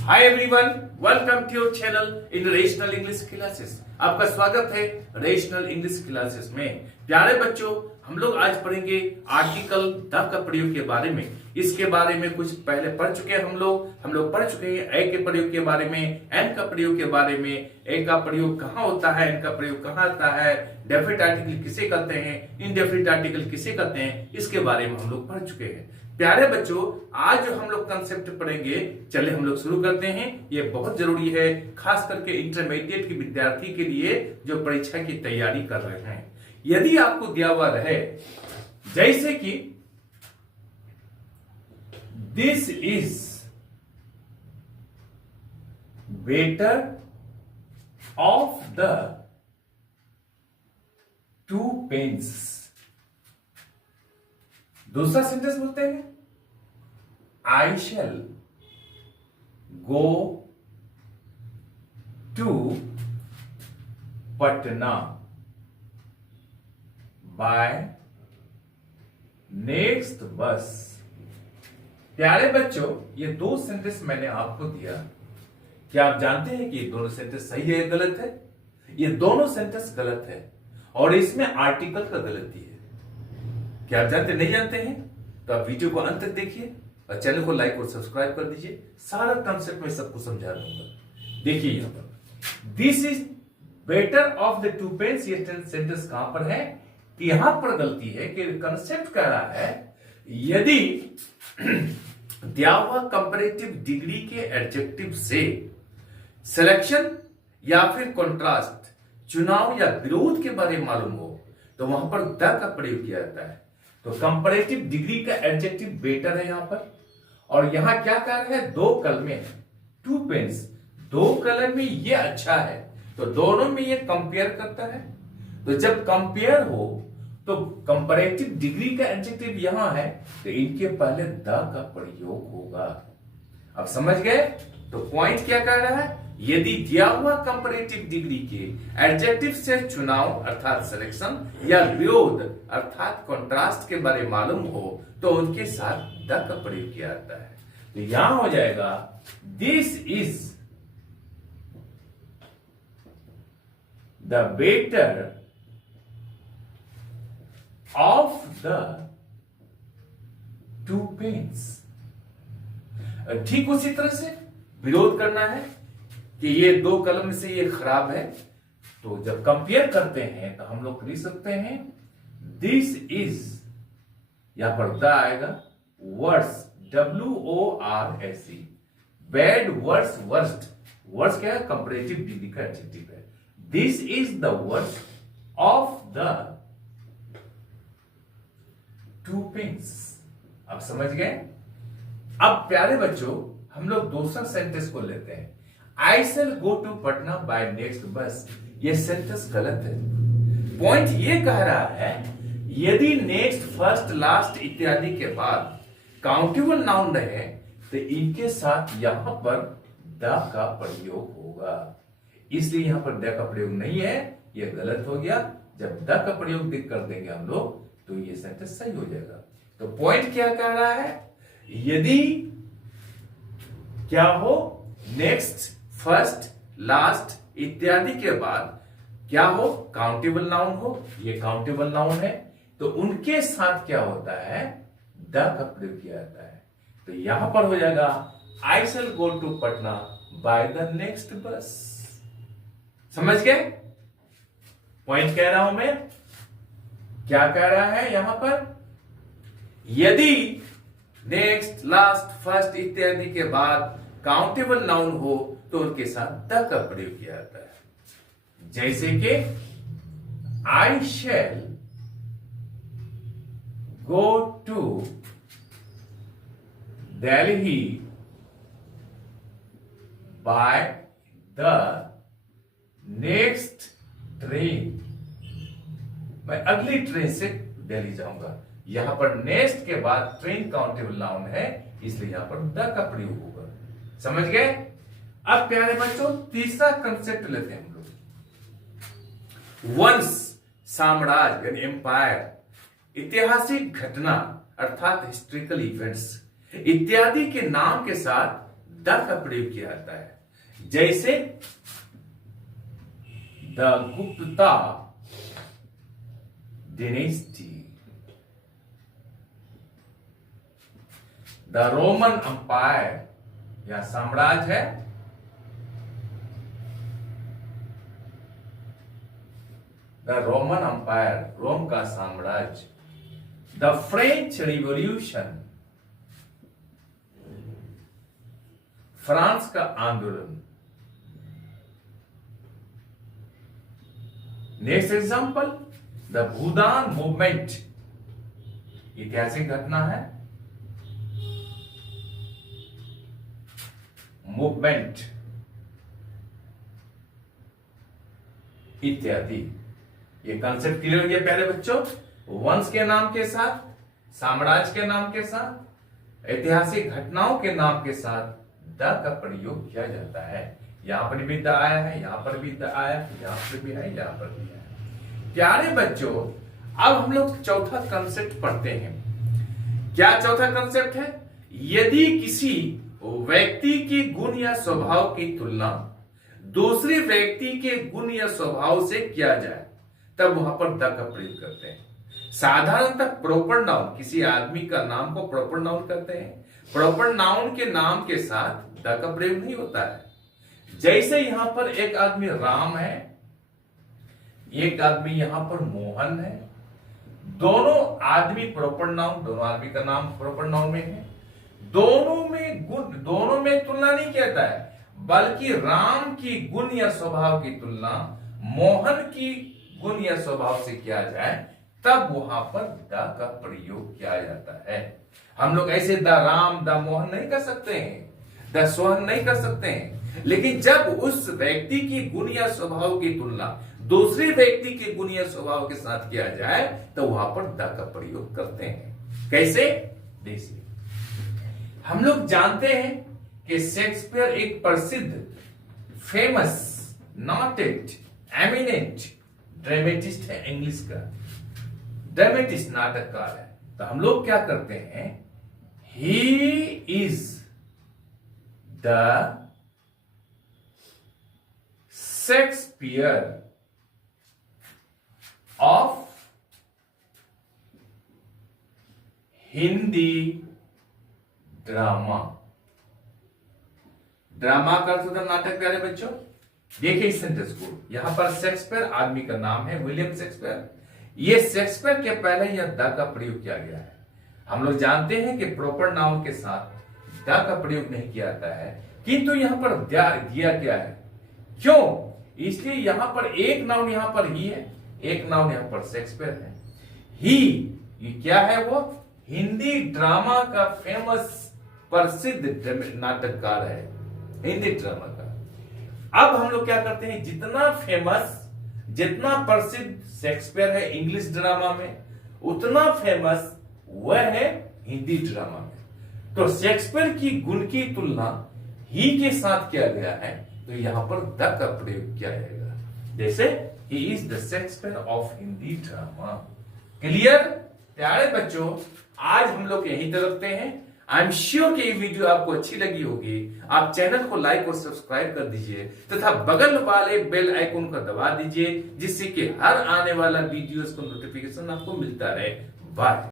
Hi everyone, welcome to your channel in rational English classes. आपका स्वागत है rational English classes में। प्यारे बच्चों, हम लोग आज पढ़ेंगे आर्टिकल द का प्रयोग के बारे में। इसके बारे में कुछ पहले पढ़ चुके हैं हम लोग पढ़ चुके हैं ए के प्रयोग के बारे में, एन का प्रयोग के बारे में, ए का प्रयोग कहाँ होता है, एन का प्रयोग कहाँ आता है, डेफिनेट आर्टिकल किसे कहते हैं, इनडेफिनिट आर्टिकल किसे कहते हैं, इसके बारे में हम लोग पढ़ चुके हैं। प्यारे बच्चों, आज जो हम लोग कंसेप्ट पढ़ेंगे, चलिए हम लोग शुरू करते हैं। ये बहुत जरूरी है, खास करके इंटरमीडिएट के विद्यार्थी के लिए जो परीक्षा की तैयारी कर रहे हैं। यदि आपको दिया हुआ रहे जैसे कि this is better of the two pens, दूसरा सेंटेंस बोलते हैं I shall go to Patna by next bus. प्यारे बच्चों, ये दो सेंटेंस मैंने आपको दिया। क्या आप जानते हैं कि ये दोनों सेंटेंस सही है या गलत है? ये दोनों सेंटेंस गलत है और इसमें आर्टिकल का गलती है। क्या आप जानते नहीं जानते हैं? तो आप वीडियो को अंत तक देखिए और चैनल को लाइक और सब्सक्राइब कर दीजिए। सारा कंसेप्ट में सबको समझा दूंगा। देखिए यहां पर this is better of the two pens, ये सेंटेंस कहां पर है? यहां पर गलती है कि कंसेप्ट कह रहा है यदि दिया हुआ कंपैरेटिव डिग्री के एडजेक्टिव से सिलेक्शन या फिर कॉन्ट्रास्ट, चुनाव या विरोध के बारे में मालूम हो तो वहां पर द का प्रयोग किया जाता है। तो कंपैरेटिव डिग्री का एडजेक्टिव बेटर है यहां पर, और यहां क्या कह रहे हैं? दो कलमें हैं, टू पेन्स, दो कलम में ये अच्छा है, तो दोनों में ये कंपेयर करता है। तो जब कंपेयर हो तो कंपैरेटिव डिग्री का एडजेक्टिव यहां है, तो इनके पहले द का प्रयोग होगा। अब समझ गए? तो पॉइंट क्या कह रहा है? यदि दिया हुआ कंपैरेटिव डिग्री के एडजेक्टिव से चुनाव अर्थात सिलेक्शन या विरोध अर्थात कॉन्ट्रास्ट के बारे में मालूम हो तो उनके साथ द का प्रयोग किया जाता है। तो यहां हो जाएगा this is the better of the two pens. ठीक उसी तरह से विरोध करना है कि ये दो कलम से ये खराब है, तो जब कंपेयर करते हैं तो हम लोग लिख सकते हैं दिस इज, यहां पर द आएगा, worse, WORSE, bad, worse, worst. Worse क्या है? कंपैरेटिव डिग्री का एडजेक्टिव है। This is the worst of the two pens. आप समझ गए? अब प्यारे बच्चों, हम लोग दूसरा सेंटेंस को लेते हैं, I shall go to Patna by next bus. ये सेंटेंस गलत है। पॉइंट ये कह रहा है यदि नेक्स्ट, फर्स्ट, लास्ट इत्यादि के बाद काउंटेबल नाउन रहे तो इनके साथ यहां पर द का प्रयोग होगा। इसलिए यहां पर द का प्रयोग नहीं है, यह गलत हो गया। जब द का प्रयोग कर देंगे हम लोग तो ये सेंटेंस सही हो जाएगा। तो पॉइंट क्या कह रहा है? यदि क्या हो, नेक्स्ट, फर्स्ट, लास्ट इत्यादि के बाद क्या हो, काउंटेबल नाउन हो, ये काउंटेबल नाउन है, तो उनके साथ क्या होता है? द का प्रयोग किया जाता है। तो यहां पर हो जाएगा I shall go to Patna by the next bus. समझ गए? पॉइंट कह रहा हूं मैं, क्या कह रहा है यहां पर? यदि नेक्स्ट, लास्ट, फर्स्ट इत्यादि के बाद काउंटेबल नाउन हो तो उनके साथ द का प्रयोग किया जाता है। जैसे कि I shall go to Delhi by the next train. मैं अगली ट्रेन से दिल्ली जाऊंगा। यहां पर नेक्स्ट के बाद ट्रेन काउंटेबल नाउन है, इसलिए यहां पर द का प्रयोग होगा। समझ गए? अब प्यारे बच्चों, तीसरा कंसेप्ट लेते हैं हम लोग। वंश, साम्राज्य यानी एम्पायर, ऐतिहासिक घटना अर्थात हिस्ट्रिकल इवेंट्स इत्यादि के नाम के साथ द का प्रयोग किया जाता है। जैसे the Gupta dynasty, the Roman umpire या साम्राज्य है, द रोमन अंपायर रोम का साम्राज्य, द फ्रेंच रिवॉल्यूशन फ्रांस का आंदोलन। Next example, the Bhoodan movement, ऐतिहासिक घटना है, मूवमेंट इत्यादि। ये कंसेप्ट क्लियर हो गया प्यारे बच्चों। वंश के नाम के साथ, साम्राज्य के नाम के साथ, ऐतिहासिक घटनाओं के नाम के साथ द का प्रयोग किया जाता है। यहां पर भी द आया है, यहां पर भी द आया, यहां पर भी है, यहां पर भी है। प्यारे बच्चों, अब हम लोग चौथा कंसेप्ट पढ़ते हैं। क्या चौथा कंसेप्ट है? यदि किसी व्यक्ति के गुण या स्वभाव की तुलना दूसरे व्यक्ति के गुण या स्वभाव से किया जाए तब वहां पर द का प्रयोग करते हैं। साधारणतः प्रॉपर नाउन, किसी आदमी का नाम को प्रॉपर नाउन कहते हैं। प्रॉपर नाउन के नाम के साथ द का प्रयोग नहीं होता है। जैसे यहां पर एक आदमी राम है, एक आदमी यहां पर मोहन है, दोनों आदमी प्रॉपर नाउन, दोनों आदमी का नाम प्रॉपर नाउन में है। दोनों में गुण, दोनों में तुलना नहीं कहता है, बल्कि राम की गुण या स्वभाव की तुलना मोहन की गुण या स्वभाव से किया जाए तब वहां पर द का प्रयोग किया जाता है। हम लोग ऐसे द राम, द मोहन नहीं कर सकते हैं, द सोहन नहीं कर सकते हैं। लेकिन जब उस व्यक्ति की गुण या स्वभाव की तुलना दूसरे व्यक्ति के गुण या स्वभाव के साथ किया जाए तो वहां पर द का प्रयोग करते हैं। कैसे? देखिए, हम लोग जानते हैं कि शेक्सपियर एक प्रसिद्ध, फेमस, नोटेड, एमिनेंट ड्रामेटिस्ट है, इंग्लिश का ड्रामेटिस्ट, नाटककार है। तो हम लोग क्या करते हैं, he is the Shakespeare of Hindi drama. Drama का अर्थ होता है नाटक। प्यारे बच्चों, देखिए इस सेंटेंस को, यहां पर शेक्सपियर आदमी का नाम है, विलियम शेक्सपियर। ये शेक्सपियर के पहले यह द का प्रयोग किया गया है। हम लोग जानते हैं कि प्रॉपर नाउन के साथ द का प्रयोग नहीं किया जाता है, किंतु यहां पर दिया गया है। क्यों? इसलिए यहां पर एक नाउन यहां पर ही है, एक नाउन यहां पर शेक्सपियर है। ही, ये क्या है? वो हिंदी ड्रामा का फेमस, प्रसिद्ध नाटककार है, हिंदी ड्रामा का। अब हम लोग क्या करते हैं, जितना फेमस, जितना प्रसिद्ध शेक्सपियर है इंग्लिश ड्रामा में, उतना फेमस वह है हिंदी ड्रामा में। तो शेक्सपियर की गुण की तुलना ही के साथ किया गया है, तो यहां पर द का प्रयोग किया जाएगा। जैसे he is the Shakespeare of Hindi drama. Clear? प्यारे बच्चों, आज हम लोग यहीं तक रखते हैं। आई एम श्योर कि ये वीडियो आपको अच्छी लगी होगी। आप चैनल को लाइक और सब्सक्राइब कर दीजिए तथा बगल वाले बेल आइकन को दबा दीजिए, जिससे कि हर आने वाला वीडियोस को नोटिफिकेशन आपको मिलता रहे। बाय।